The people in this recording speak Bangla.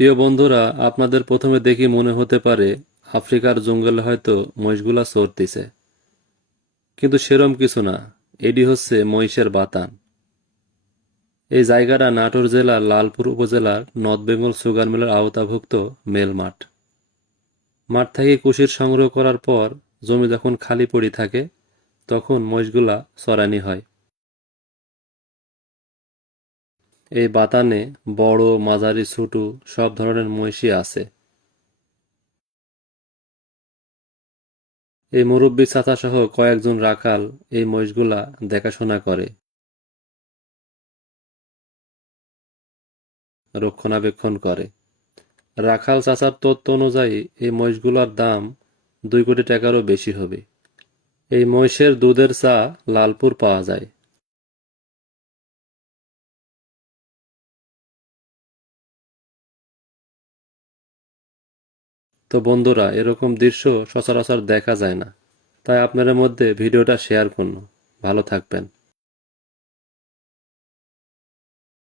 প্রিয় বন্ধুরা, আপনাদের প্রথমে দেখি মনে হতে পারে আফ্রিকার জঙ্গলে হয়তো মহিষগুলা চরতিছে। কিন্তু সেরম কিছু না। এডি হচ্ছে মহিষের বাতান। এই জায়গাটা নাটোর জেলার লালপুর উপজেলার নর্থ বেঙ্গল সুগার মিলের আওতাভুক্ত মেল মাঠ। মাঠ থেকে কুশির সংগ্রহ করার পর জমি যখন খালি পড়ে থাকে তখন মহিষগুলা চরানি হয়। এই বাতানে বড়, মাঝারি, ছোট সব ধরনের মহিষই আছে। এই মুরব্বি চাচা সহ কয়েকজন রাখাল এই মহিষগুলা দেখাশোনা করে, রক্ষণাবেক্ষণ করে। রাখাল চাচার তথ্য অনুযায়ী এই মহিষগুলার দাম 2 কোটি টাকারও বেশি হবে। এই মহিষের দুধের চা লালপুর পাওয়া যায়। তো বন্ধুরা, এরকম দৃশ্য সচরাচর দেখা যায় না, তাই আপনাদের মধ্যে ভিডিওটা শেয়ার করুন। ভালো থাকবেন।